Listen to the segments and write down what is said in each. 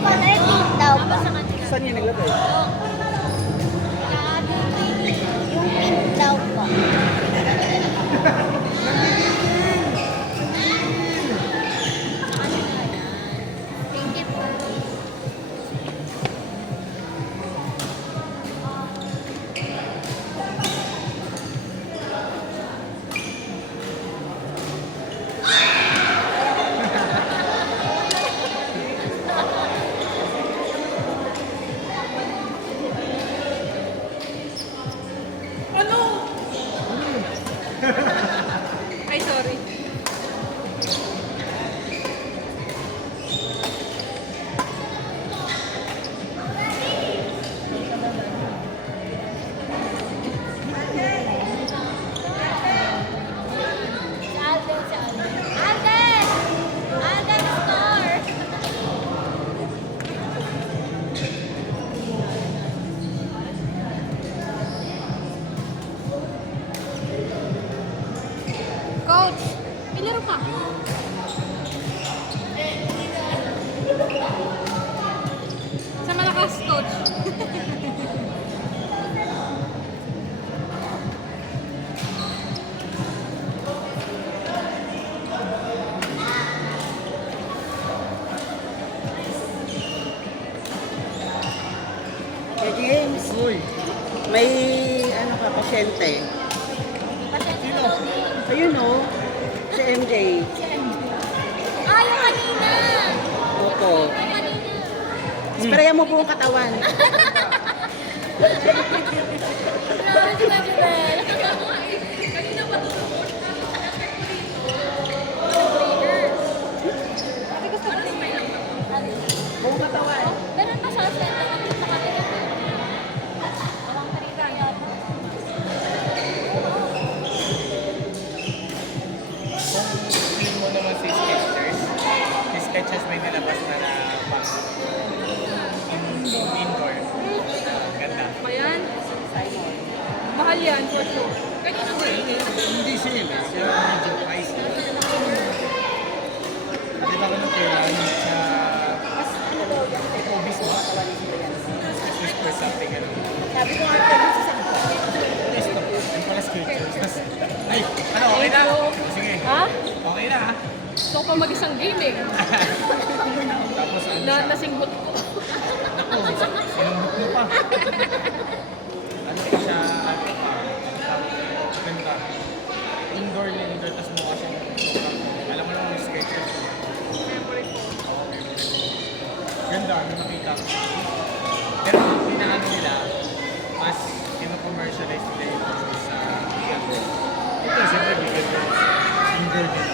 Pink daw ba? Saan niya naglagay? Yung pink daw ba? Thank you po. Ay, sorry. Si Alden, si Alden. Alden! Alden, score! Coach, may laro ka. Sa malakas, coach. Hey James, Uy, may ano ka, pasyente. Pasensya na din. Ayun o, si MJ. Ah, yung kanina! Opo. Yung kanina. Sprayan mo buong katawan. Grabe si Majibel. Buong katawan. Meron pa sa center ng nakatikim. Walang tarika yata. feel mo naman si Skechers. Si Skechers may nilabas na pang indoor. Ganda. Ayan. Mahal yan, for sure. Kanina ba yun? Hindi sila. Siya medyo pricey. Di ba ko nung kailan sa Obis mo? Swiss for something ano. Sabi ko nga pwede sa sakto. Ito. Yung pala Skechers. Ay, ano, okay na? Sige. Ha? Okay na ah. Gusto ko pa mag-isang gaming. Tapos ano siya? Nasingbot ko. Ako, sinambot mo pa. Ano siya, ganda. Indoor na indoor, tapos mukha siya. Alam mo naman yung Skechers. Ganda, ano nakita ko. Pero ang pinaano nila, mas kino-commercialize nila yung business sa indoor. Ito, siyempre, bigyan ko. Indoor din.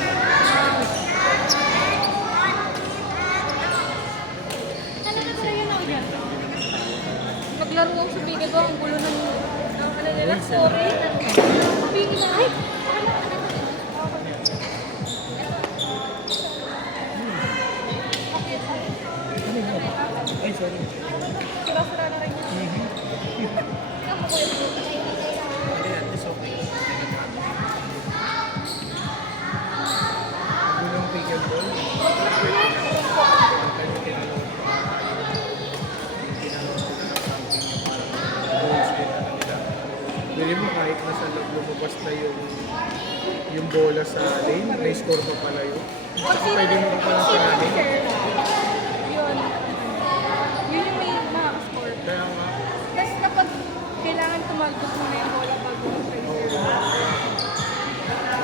Talaga ba yun ako dyan? Naglaro ako sa Bigay ko, ang gulo ng ano nila, sorry. Bigay na, ay! Ay, sorry. Sira-sira na rin yan. Ako ko yun. Hindi, at least okay. Gulong pickleball. Bili mo kahit nasa loob lumabas na yung bola sa lane, may score pa pala yun. Saka pwede mo pa pala sarahin. Yun. Yun yung may makaka-score. Kaya nga, Tapos kapag kailangan tumalbog muna yung bola bago mo siya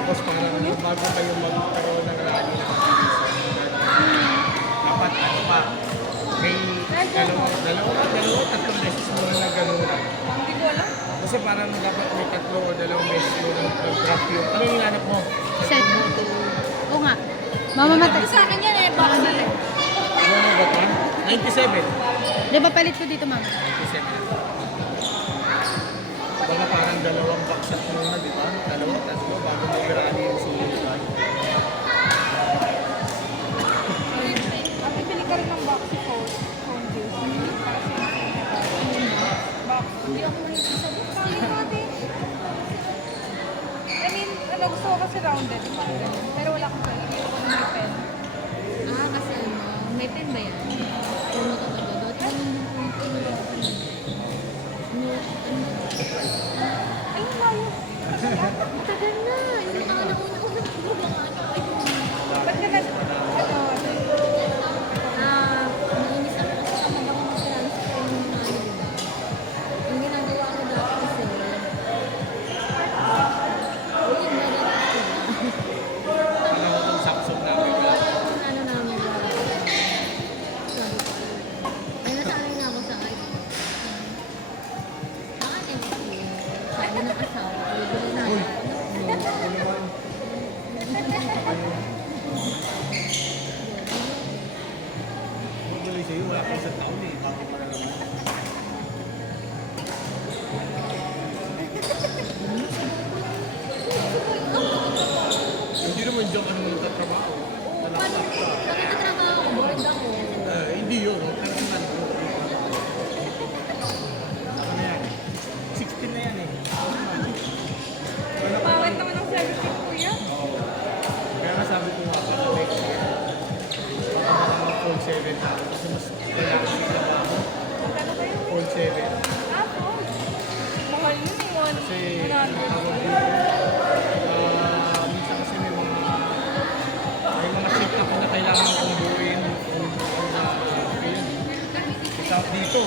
tapos parang bago kayo magkaroon ng rally na mabilisan. Dapat ano pa, may dalawa, tatlong beses mo na ganunan. Hindi ko alam. Kasi parang dapat may tatlo o dalawang beses mo na nag-drop yung, ano yung hanap mo? Set. Oo nga. Mamamatay. Sa akin yan eh, baka na lang. Ano mo ba ito? 97. Di ba palit ko dito, mama? 97. Baka parang dalawang baksak muna, di ba? Dalawa, tatlo, bago mag-rally yung sulutan. At pili ka rin ng box si Coach. Phone juice. Box. Hindi ako mahilig sa box. Sige natin. I mean, ano, gusto ko kasi rounded. Yung parang ganyan. Pero wala akong pen. Hindi ako na may pen. Ah, kasi ano, may pen ba yan? Puno Hindi, bago pa lang. Hindi naman dyan ka naman nagtatrabaho. Nalaktak ka. Nakitatrabaho ako, bored ako. Hindi yun. Nagtatrabaho ko. Ano yan? 16 na yan eh. Pawit naman ang 17, kuya. Kaya nga sabi ko nga pa na next year, baka mga full 7 na. Kasi mas kailangan sa trabaho. Magkano kayo? Full 7. Ako. Mahal yun eh, Kasi 100. tawag dito, minsan kasi may mga shift ako na kailangan kong buuin. Tapos dito,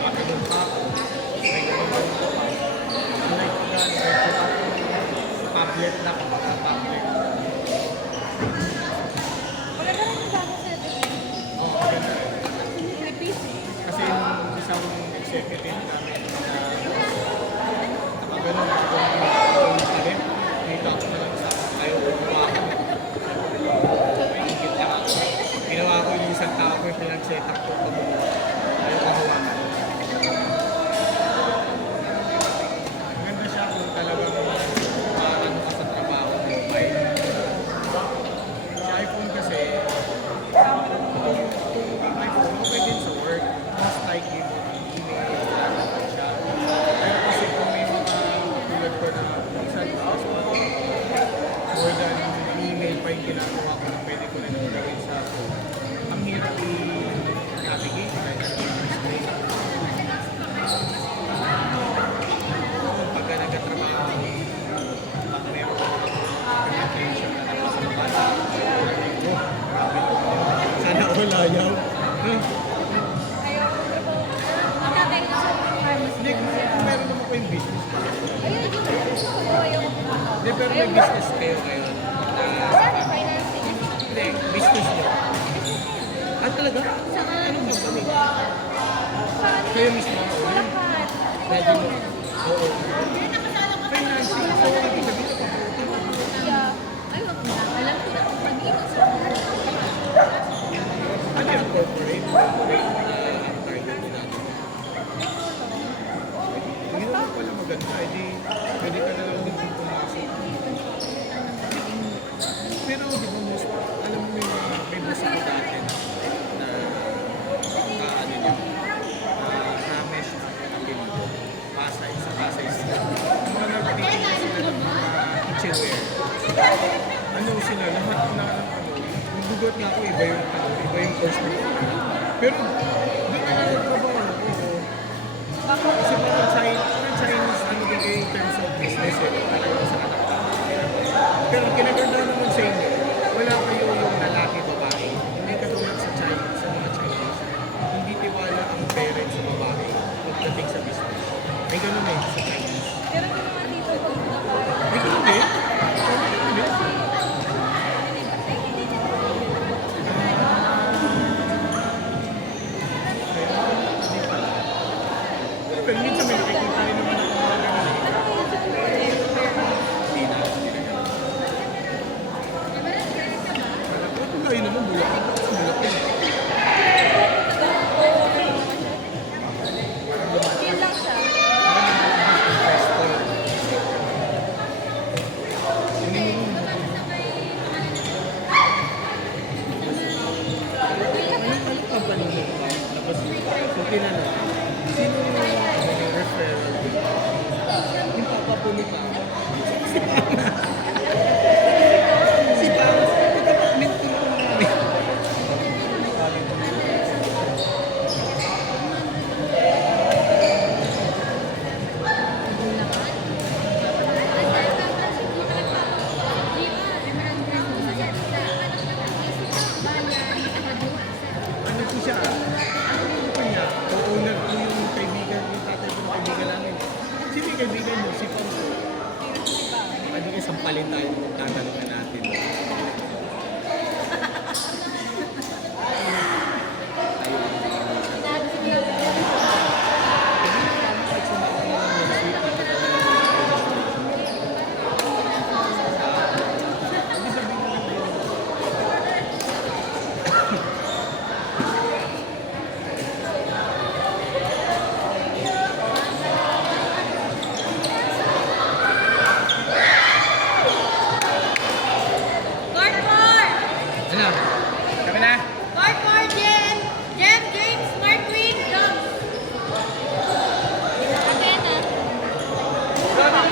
afternoon pa ako. May ganun pa pa. Like yan, medyo ako sa tablet na ako sa tablet. Maganda rin yung bago sa Oo, maganda rin. May PC. Kasi yung isang executive namin na nakaganon kung talim, dito ako na lang sa tayo gumawa ko. May higit lang ako. Ginawa ko yung isang tao ko yung pinag-set up ko kung ayaw kahawakan. Maganda siya kung talagang ano ka sa trabaho, mobile. Sa iPhone kasi, kung iPhone, okay din sa work. Most likely mo ang email, siya. Pero kasi kung may mga tulad ko na minsan, more than email pa yung ginagawa ko na pwede ko rin gawin sa phone. Ang hirap i-navigate kahit ano yung display. Pagka nagkatrabaho, baka meron communication na naman sa bata. Oh, grabe. Sana all ayaw. Ayaw ko na po. Ang tatay ko sa pharmacy. Hindi, kung meron naman ko yung business. Ayun, yung gusto ko. Ayaw ko po. Hindi, pero may business kayo ngayon. Sana financing. Hindi, business nyo. Ah, talaga? Anong company? Kayo mismo? Lahat. Pwede mo? Oo. Financing. So, ibig sabihin ko. Yeah. Ay, wag na. Alam ko na kung pag-ibig sa Ano yung corporate? Corporate na target nila. Hindi naman pala maganda. Pwede ka na lang din pumasok. Pero di ba most, alam mo yung may boss ako dati na ano niya, Ramesh apelido, Pasay, sa Pasay sila. Mga nagtitinda sila ng mga kitchenware. Ano sila, lahat na yung dugot nga ako, iba yung course nila. Pero doon na nagtrabaho ako. Kasi parang Chinese, ano din kayo in terms of business eh, talagang sa anak ko. Pero ang kinaganda naman sa inyo, wala kayo yung lalaki, babae. Hindi katulad sa Chinese, sa mga Chinese. Hindi tiwala ang parents sa babae pagdating sa business. May ganun eh sa Chinese. Pero yung mga dito ko na May ganun eh. Hindi. Pero minsan may nakikita rin naman ako mga ganun eh. Hindi na ganun. Pero ngayon naman, Bulacan. Bulacan. Yun lang siya. Ano po siya? Ano po niya? Owner po yung kaibigan, yung tatay ko ng kaibigan namin. Sino yung kaibigan mo? Si Pam. Pwede kayo sampalin tayo kung tatanungin natin. na.